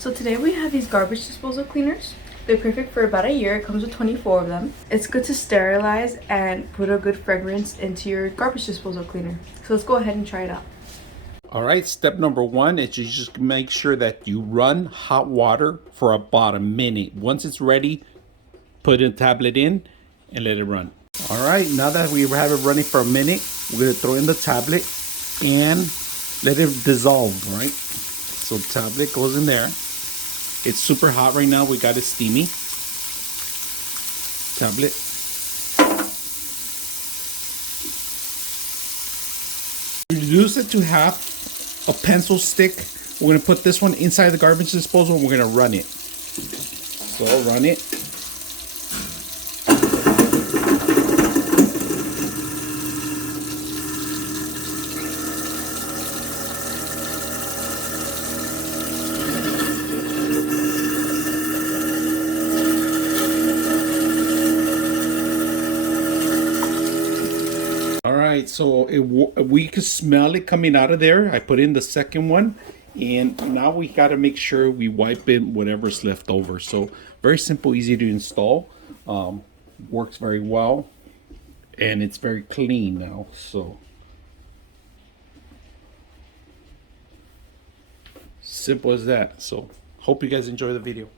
So today we have these garbage disposal cleaners. They're perfect for about a year. It comes with 24 of them. It's good to sterilize and put a good fragrance into your garbage disposal cleaner. So let's go ahead and try it out. All right, step number one is you just make sure that you run hot water for about a minute. Once it's ready, put a tablet in and let it run. All right, now that we have it running for a minute, we're gonna throw in the tablet and let it dissolve, right? So tablet goes in there. It's super hot right now. We got it steamy. Tablet. Reduce it to half a pencil stick. We're gonna put this one inside the garbage disposal and we're gonna run it. So run it. All right, so we could smell it coming out of there. I put in the second one, and now we got to make sure we wipe it whatever's left over. So very simple, easy to install. Works very well, and it's very clean now. So simple as that. So hope you guys enjoy the video.